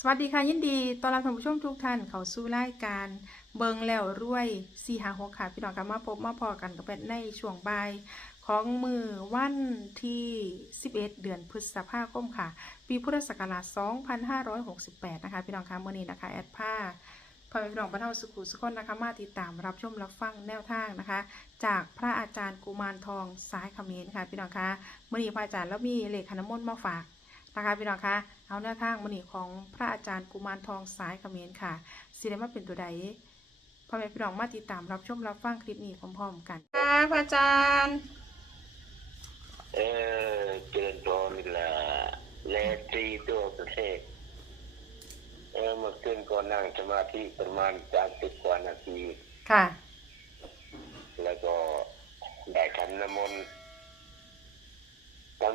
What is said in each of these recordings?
สวัสดีค่ะยินดีต้อนรับท่านผู้ชมทุกท่านเข้าสู่รายการเบิงแล้วรวย4 5 6ค่ะพี่น้องกันมาพบมาพอกันกับเป็นในช่วงบ่ายของมือวันที่ 11 เดือนพฤษภาคมค่ะ ปีพุทธศักราช 2568 นะคะ พี่น้องคะเมื่อนี้นะคะแอดผ้าพอพี่น้องบรรเทาสุขุสุขคนนะคะมาติดตามรับชมรับฟังแนวทางนะคะ จากพระอาจารย์กุมารทองสายเขมรค่ะ พี่น้องคะเมื่อนี้พระอาจารย์แล้วมีเลขขนมนต์มาฝาก นะคะพี่น้องคะเอาแนวทางมณีของพระอาจารย์กุมารทองสายเขมรค่ะสิได้มาเป็นตัวใดพ่อแม่พี่น้องมาติดตามรับชมรับฟังคลิปนี้พร้อมๆกันค่ะพระอาจารย์ เออเจริญพรนี่ละแลตรีตัวประเทศเออเมื่อคืนก็นั่งสมาธิประมาณสามสิบกว่านาที ค่ะ แล้วก็ได้ทำน้ำมนต์ท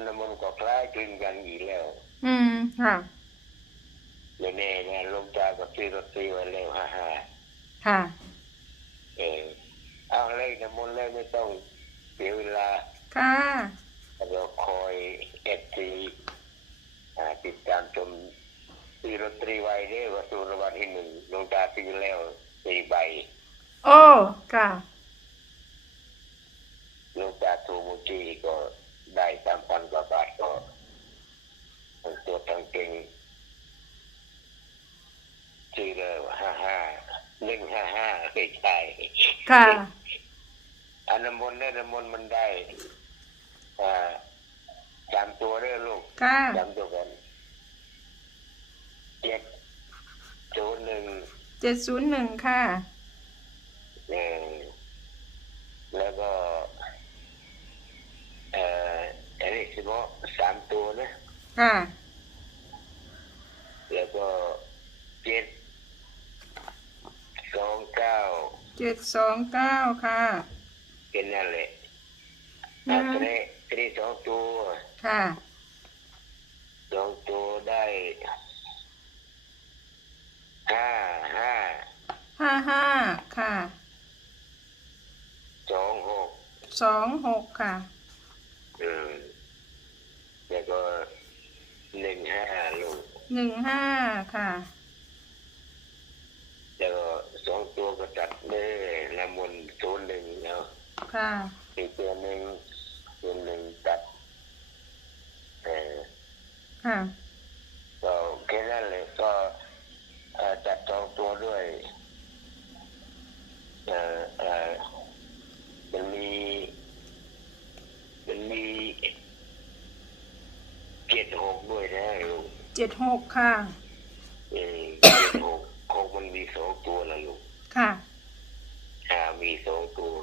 ำน้ำมนต์ก็คล้ายคลึงกันอีกแล้ว อืมค่ะไม่แน่นะลงตาก็ซื้อรถตีไว้แล้วฮ่าฮ่าค่ะ เออเอาเลยน้ำมนต์เลยไม่ต้องเสียเวลา ค่ะเราคอยเอฟซีติดตามชมตีรถตรีไว้เด้อว่าสูรางวัลที่หนึ่งลงตาตีแล้วสี่ใบ โอ้ ค่ะลงตาทูมุจีก็ได้สามพันกว่าบาทก็ทั้งตัวทั้งเก่งชื่อเลยห้าห้าหนึ่งห้าห้าไม่ใช่ ค่ะ อันน้ำมนต์เนี่ยน้ำมนต์มันได้อ่าสามตัวเด้อลูกค่ะ จำตัวกันเจ็ดศูนย์หนึ่งเจ็ดศูนย์หนึ่งค่ะเออแล้วก็เอ่ออันนี้เฉพาะสามตัวนะค่ะ แล้วก็เจ็ดสองเก้า เจ็ดสองเก้าค่ะ เป็นนั่นแหละอือันมนี้อันนี้สองตัวค่ะ สองตัวได้ห้าห้าห้าห้าค่ะ สองหกสองหกค่ะ อืมแล้วก็หนึ่งห้าลูกหนึ่งห้าค่ะ แล้วก็สองตัวก็ตัด เด้อละมุนศูนย์หนึ่งเนาะค่ะ อีกตัวหนึ่งตัวหนึ่งตัดเออค่ะ ก็แค่นั้นเลยก็เอ่อจัดสองตัวด้วยเอ่อเอ่อมันมีมันมีเจ็ดหกด้วยนะลูกเจ็ดหกค่ะ เออเจ็ดหกหกมันมีสองตัวละลูก ค่ะอ่า มีสองตัว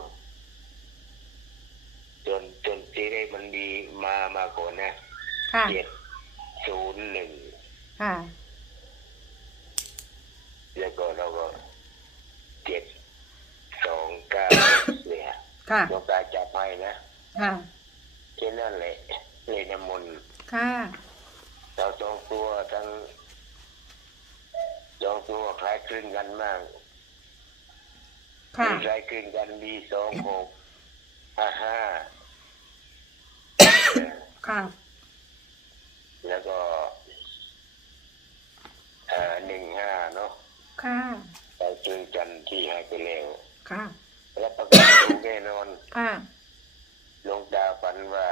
จนจนที่ได้มันมีมามาก่อนนะค่ะเจ็ดศูนย์หนึ่งค่ะแล้วก็เราก็เจ็ดสองเก้าเนี่ยค่ะหลวงตาจับให้นะค่ะแค่นั้นแหละเลยน้ำมนต์ค่ะเราสองตัวทั้งสองตัวคล้ายคลึงกันมากค่ะ มีคล้ายคลึงกันมีสองหกห้าห้าค่ะแล้วก็เอ่อหนึ่งห้าเนาะค่ะไปจึงจันทร์ที่หายไปแล้วค่ะแล้วประกันถูกแน่นอนค่ะหลวงตาฝันว่า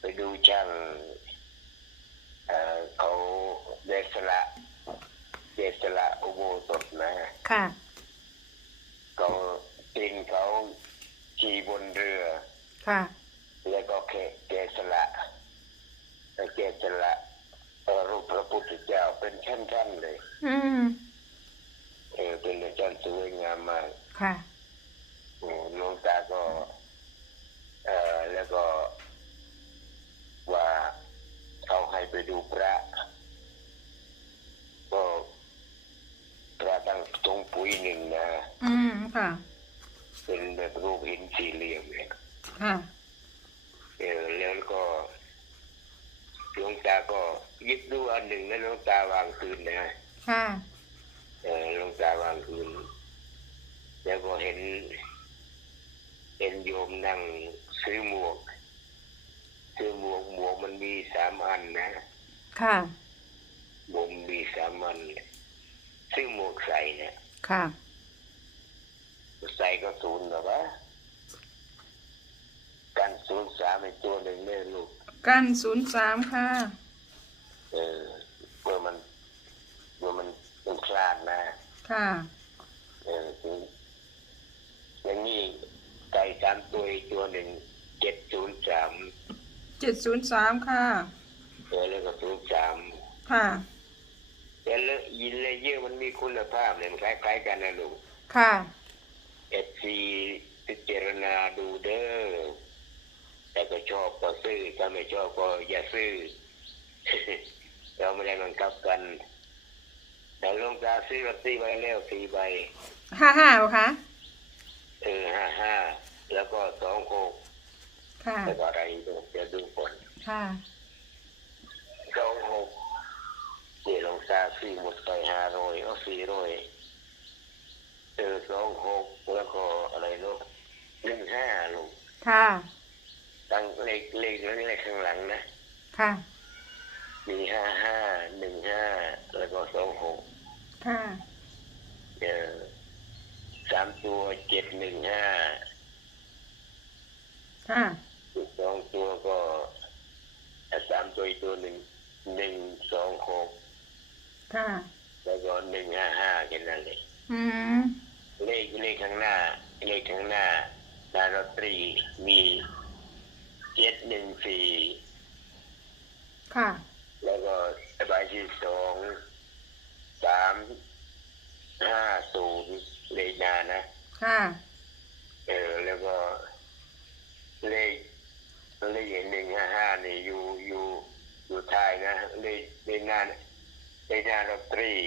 ไปดูช่างเอ่อเขาเดสละเดสละอุโบสถนะค่ะเขา ตินเขาขี่บนเรือ ค่ะ แล้วก็แกะแกะสละแล้วแกะสละเอ่อรูปพระพุทธเจ้าเป็นชั้นๆเลย อืมเออเป็นอาจารย์สวยงามมาก ค่ะโอ้หลวงตาก็ เอ่อแล้วก็ว่าเขาให้ไปดูพระ ก็พระตั้งตรงปุ๋ยหนึ่งนะ อืม ค่ะ เป็นแบบรูปหิน สี่เหลี่ยมเนี่ยค่ะเออแล้วก็หลวงตาก็ยึดดูอันหนึ่งแล้วหลวงตาวางคืนนะค่ะเออหลวงตาวางคืน แล้วก็เห็น เห็นโยมนั่งซื้อหมวก ซื้อหมวกหมวกมันมีสามอันนะ ค่ะบ่มมีสามัญซึ่งหมวกใส่เนี่ยค่ะใส่ก็ศูนย์หรอวะ กันศูนย์สามในตัวหนึ่งแม่ลูก กันศูนย์สามค่ะ เออเมื่อมันเมื่อมันมันคลาดนะค่ะ เออถึงอย่างนี้ไก่สามตัวอีกตัวหนึ่งเจ็ดศูนย์สามเจ็ดศูนย์สามค่ะ เออแล้วก็ศูนย์สามค่ะ แต่ละยินเลยเยอะมันมีคุณภาพเนี่ยมันคล้ายๆกันนะลูกค่ะ เอฟซีพิจารณาดูเด้อ แต่ก็ชอบก็ซื้อถ้าไม่ชอบก็อย่าซื้อ เราไม่ได้บังคับกันแต่หลวงตาซื้อลอตเตอรี่ไว้แล้วสี่ใบห้าห้าเหรอคะเออห้าห้าแล้วก็สองหกค่ะแล้วก็อะไรอีกเดี๋ยวดูก่อนค่ะสองหกเดี๋ยวหลวงตาซื้อหมดไปห้าร้อยเอาสี่ร้อยเออสองหกแล้วก็อะไรลูกหนึ่งห้าลูกค่ะ ตั้งเลขเลขนั้นเลขข้างหลังนะ ค่ะ มีห้าห้าหนึ่งห้าแล้วก็สองหกค่ะเออสามตัวเจ็ดหนึ่งห้าค่ะสองตัวก็เอ่อสามตัวอีกตัวหนึ่งหนึ่งสองหกค่ะ แล้วก็หนึ่งห้าห้าแค่นั้นเลยอืมเลขเลขข้างหน้า เลขข้างหน้าดารอตรีมี เจ็ดหนึ่งสี่ค่ะ แล้วก็ใบที่สองสามห้าศูนย์เลขหน้านะ ค่ะ เออ แล้วก็เลขเลขหนึ่งห้าห้านี่อยู่อยู่อยู่ท้ายนะเลขเลขหน้าเลขหน้าลอตเตอรี่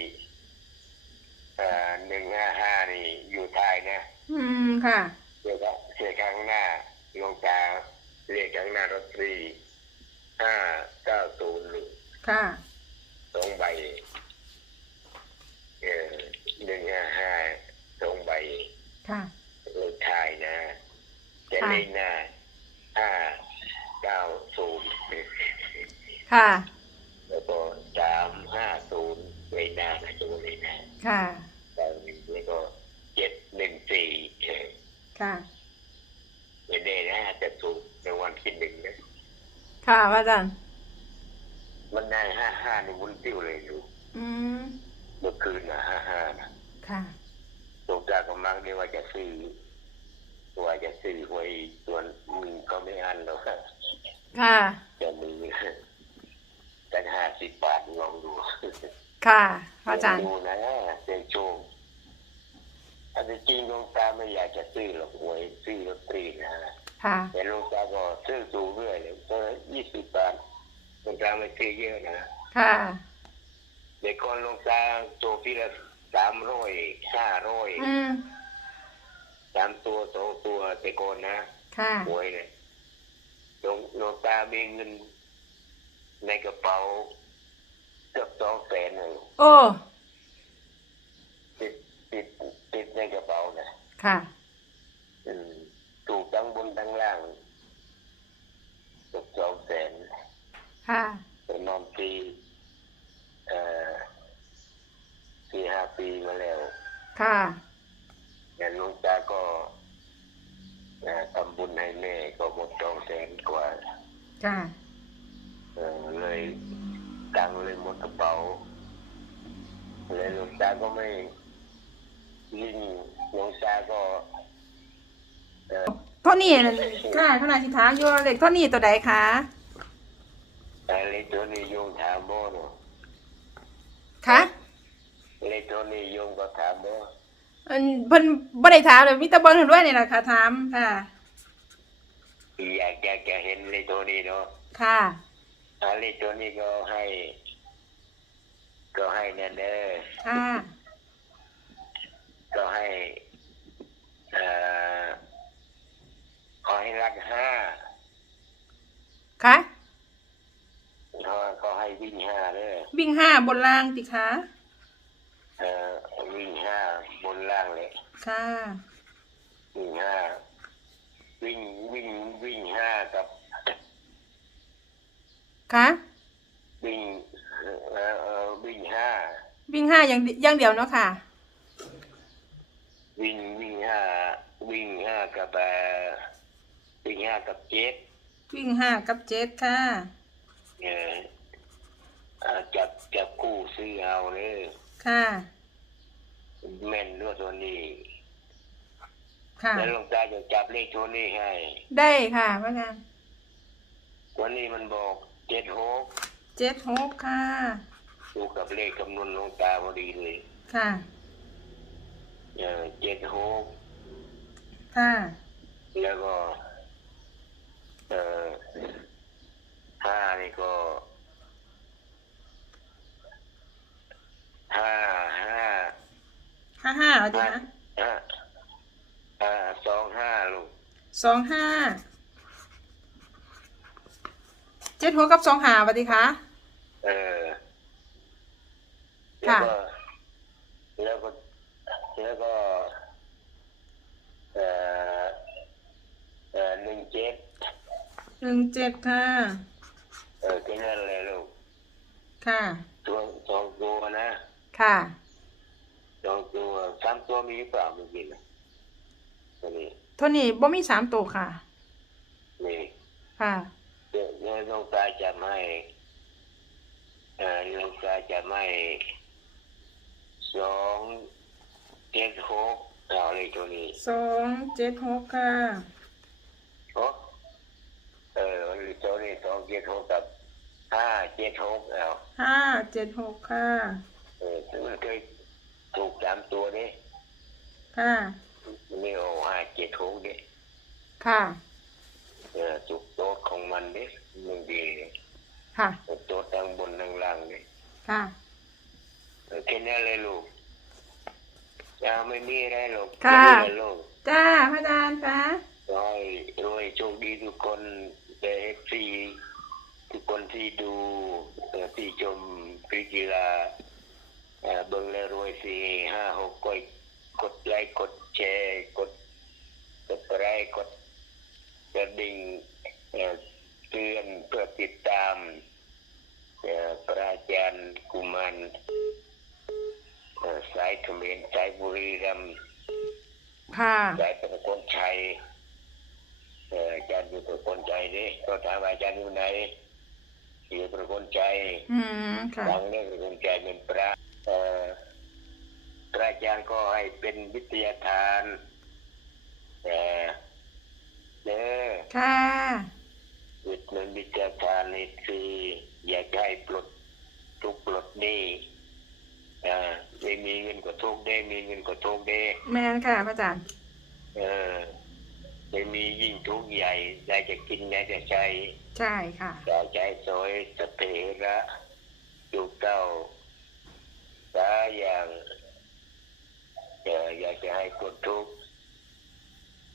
เอ่อหนึ่งห้าห้านี่อยู่ท้ายนะอืม ค่ะ เดี๋ยวก็เสียข้างหน้าลงตา เลขข้างหน้าลอตเตอรี่ห้าเก้าศูนย์ค่ะสองใบเออหนึ่งห้าห้าสองใบค่ะเลขท้ายนะแต่ค่ะเลขหน้าห้าเก้าศูนย์ค่ะ แล้วก็สามห้าศูนย์เลขหน้านะตัวเลขหน้าค่ะแล้วแล้วก็เจ็ดหนึ่งสี่เออค่ะไม่แน่นะจะถูก ในวันที่หนึ่งนะค่ะพระอาจารย์มันได้ห้าห้านี่มุนติ้วเลยอยู่อืมเมื่อคืนนะห้าห้านะค่ะตกจากกำลังนี่ว่าจะซื้อว่าจะซื้อหวยส่วนอืมก็ไม่อันหรอกค่ะจะมีกันห้าสิบบาทลองดู ค่ะพระอาจารย์ดูนะเสียงโชคอันที่จริงหลวงตาไม่อยากจะซื้อหรอกหวยซื้อลอตเตอรี่นะ ค่ะแต่หลวงตาก็ซื้อสูงเรื่อยเลยตัวยี่สิบบาทหลวงตาไม่ซื้อเยอะนะค่ะเด็กคนหลวงตาตัวพี่ละสามร้อยห้าร้อยอืมสามตัวสองตัวแต่ก่อนนะค่ะหวยเนี่ยหลวงหลวงตามีเงิน ในกระเป๋าเกือบสองแสนเลยโอ้ติดติดติดในกระเป๋านะค่ะอืมถู กทั้งบนทั้งล่างเกือบสองแสนค่ะเป็นนอนปีเอ่อสี่ห้าปีมาแล้วค่ะงานหลวงตาก็เอ่อทำบุญให้แม่ก็หมดสองแสนกว่าค่ะเออเลยตังค์เลยหมดกระเป๋าเลยหลวงตาก็ไม่ยิ่งหลวงตาก็เออ เท่านี้นั่นค่ะเท่าไหร่สิถามอยู่เลขเท่านี้ตัวใดคะอะไรตัวนี้โยงถามโบเนอะคะอะไรตัวนี้โยงก็ถามโบอันเพิ่นบ่ได้ถามเลยมีแต่เบิ่งด้วยนี่แหละค่ะถามค่ะอยากอยากจะเห็นเลยตัวนี้เนาะค่ะอะไรตัวนี้ก็ให้ ก็ให้แน่เด้อค่ะก็ให้เอ่อข อให้รักห้าค่ะก็ก็ให้วิ่งห้าเด้อวิ่งห้าบนล่างติคะเอ่อวิ่งห้าบนล่างเลยค่ะวิ่งห้าวิ่งวิ่งวิ่งห้ากับค่ะวิ่งเอ่อเอ่อวิ่งวิ่งห้าอย่างอย่างเดียวเนาะค่ะ วิ่งวิ่งห้าวิ่งห้ากับเอ่อ วิ่งห้ากับเจ็ดวิ่งห้ากับเจ็ดค่ะ เอออ่าจับจับคู่ซื้อเอาเลยค่ะแม่นด้วยตัวนี้ค่ะแล้วหลวงตาจะจับเลขตัวนี้ให้ ได้ค่ะพระอาจารย์ตัวนี้มันบอกเจ็ดหกเจ็ดหกค่ะดูกับเลขคำนวณหลวงตาพอดีเลยค่ะเออเจ็ดหกค่ะแล้วก็ เออห้านี่ก็ห้าห้าห้าห้าเอาดีห้านะห้าอ่าสองห้าลูกสองห้าเจ็ดหกกับสองห้าสวัสดีค่ะเออแล้วค่ะ ก็แล้วก็แล้วก็เออเออหนึ่งเจ็ด หนึ่งเจ็ดค่ะ เออแค่นั้นเลยลูกค่ะ ตัวสองตัวนะค่ะ สองตัวสามตัวมีหรือเปล่าเมื่อกี้นะตัวนี้เท่านี้บ่มีสามตัวค่ะ นี่ค่ะ เดี๋ยวเดี๋ยวหลวงตาจะไม่เอ่อหลวงตาจะไม่สองเจ็ดหกเอาเลยตัวนี้สองเจ็ดหกค่ะ โอ้ เออตัวนี้สองเจ็ดหกกับห้าเจ็ดหกเอาห้าเจ็ดหกค่ะ เออมันเคยถูกสามตัวนี่ค่ะนี่โอ้ห้าเจ็ดหกดิค่ะ เออถูกโต๊ะของมันดิมันดีดิค่ะ โต๊ะทั้งบนทั้งล่างดิค่ะเออแค่นั้นเลยลูกจะไม่มีอะไรหรอกค่ะ ไม่มีอะไรลูกจ้าพระอาจารย์คะ ขอให้รวยโชคดีทุกคน แต่เอฟซีทุกคนที่ดูเอ่อที่ชมคลิปกีฬาเอ่อเบิ่งแล้วรวยสี่ห้าหกกดกดไลค์กดแชร์กดกดไลค์กดกระดิ่งเอ่อเตือนเพื่อติดตามเอ่อพระอาจารย์กุมันเอ่อสายเขมรสายบุรีรัมย์ค่ะสายประคนชัยเอ่ออาจารย์อยู่ประคนชัยนี่ก็ถามว่าอาจารย์อยู่ไหนอยู่ประคนชัยอืมค่ะฟังเรื่องประคนชัยเป็นพระเอ่อพระอาจารย์ก็ให้เป็นวิทยาทานแต่เด้อค่ะวิทย์เป็นวิทยาทานนี่คืออยากให้ปลดทุกข์ปลดหนี้อ่าไม่มีเงินก็ทุกข์ได้มีเงินก็ทุกข์ได้แม่นค่ะพระอาจารย์เออ ไม่มียิ่งทุกข์ใหญ่ได้จะกินได้จะใช้ใช่ค่ะได้ใจสวยสพเระอยู่เก้าสาอย่างเอออยากจะให้คนทุกข์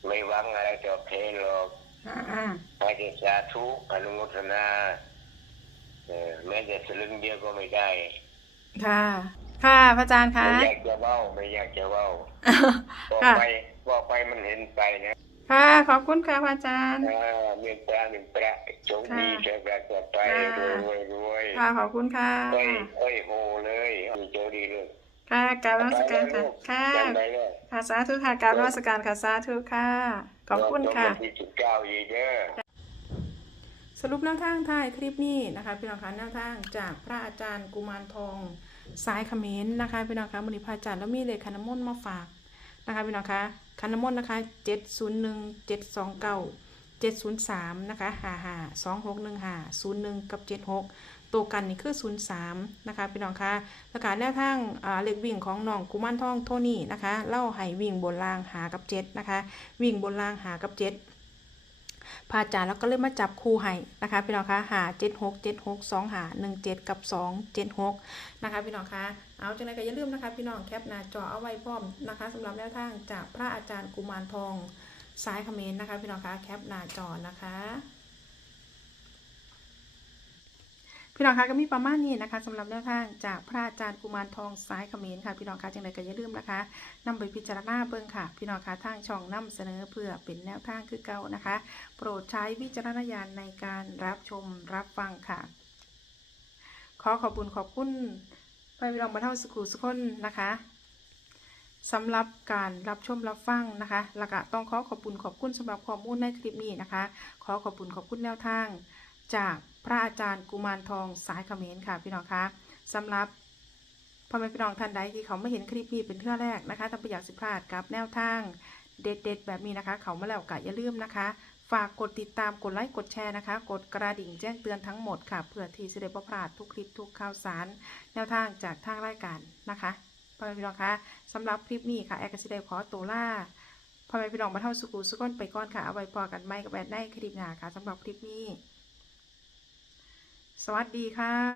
ไม่หวังอะไรตอบแทนหรอกอ่าให้แต่สาธุอนุโมทนาเออแม้แต่สลึงเดียวก็ไม่ได้ ค่ะ ค่ะพระอาจารย์คะไม่อยากจะเว้าไม่อยากจะเว้าบอกค่ะไปบอกไปมันเห็นไปนะ ค่ะ ขอบคุณค่ะพระอาจารย์ อ่าเมียนตราหนึ่งประโชคดีค่ะเจอกันต่อไปค่ะรวยรวยรวยค่ะ ขอบคุณค่ะ เอ้ยเอ้ยโหเลยมีโชคดีเลยค่ะกรารนมัสการค่ะ ค่ะจำได้เลยค่ะสาธุค่ะกรารนมัสการค่ะสาธุค่ะ ขอบคุณค่ะวันที่สิบเก้าอีกเด้อสรุปแนวทางท้ายคลิปนี้นะคะพี่น้องคะแนวทางจากพระอาจารย์กุมารทองสายเขมรนะคะพี่น้องคะมุนิพระอาจารย์แล้วมีเลขคันน้ำมนต์มาฝากนะคะพี่น้องคะ คันน้ำมนต์นะคะเจ็ดศูนย์หนึ่งเจ็ดสองเก้าเจ็ดศูนย์สามนะคะห้าห้าสองหกหนึ่งห้าศูนย์หนึ่งกับเจ็ดหกตัวกันนี่คือศูนย์สามนะคะพี่น้องคะแล้วก็แนวทางเล็กวิ่งของน้องกุมารทองโทนี่นะคะ เล่าให้วิ่งบนรางหากับเจ็ดนะคะ วิ่งบนรางหากับเจ็ด พระอาจารย์แล้วก็เลยมาจับคู่ให้นะคะพี่น้องคะหาเจ็ดหกเจ็ดหกสองหาหนึ่งเจ็ดกับสองเจ็ดหกนะคะพี่น้องคะเอาจังไรก็อย่าลืมนะคะ พี่น้องแคปหน้าจอเอาไว้พร้อมนะคะสำหรับแนวทางจากพระอาจารย์กุมารทองสายเขมรนะคะ พี่น้องคะแคปหน้าจอนะคะ พี่น้องคะก็มีประมาณนี้นะคะสำหรับแนวทางจากพระอาจารย์กุมารทองสายเขมรค่ะ พี่น้องคะจังไรก็อย่าลืมนะคะนำไปพิจารณาเบิ่งค่ะ พี่น้องคะทางช่องนำเสนอเพื่อเป็นแนวทางคือเก่านะคะ โปรดใช้วิจารณญาณในการรับชมรับฟังค่ะ ขอขอบคุณขอบคุณไปพี่น้องมาเท่าสกูสกคนนะคะสำหรับการรับชมรับฟังนะคะแล้วก็ต้องขอขอบคุณขอบคุณสำหรับข้อมูลในคลิปนี้นะคะ ขอขอบคุณขอบคุณแนวทางจาก พระอาจารย์กุมารทองสายเขมรค่ะพี่น้องคะสำหรับพ่อแม่พี่น้องท่านใดที่เขาไม่เห็นคลิปนี้เป็นเทื่อแรกนะคะทำประหยัดสิพลาดกับแนวทางเด็ดๆแบบนี้นะคะ เขามาแล้วกะอย่าลืมนะคะ ฝากกดติดตามกดไลค์กดแชร์นะคะ กดกระดิ่งแจ้งเตือนทั้งหมดค่ะเพื่อที่จะได้บ่พลาดทุกคลิปทุกข่าวสาร แนวทางจากทางรายการนะคะพ่อแม่พี่น้องคะสำหรับคลิปนี้ค่ะแอร์กสิได้ขอตัวล่าพ่อแม่พี่น้องมาเท่าสุกูสุก้นไปก่อนค่ะเอาไว้พอกันไม่กับแบนได้คลิปหน้าค่ะสำหรับคลิปนี้ สวัสดีค่ะ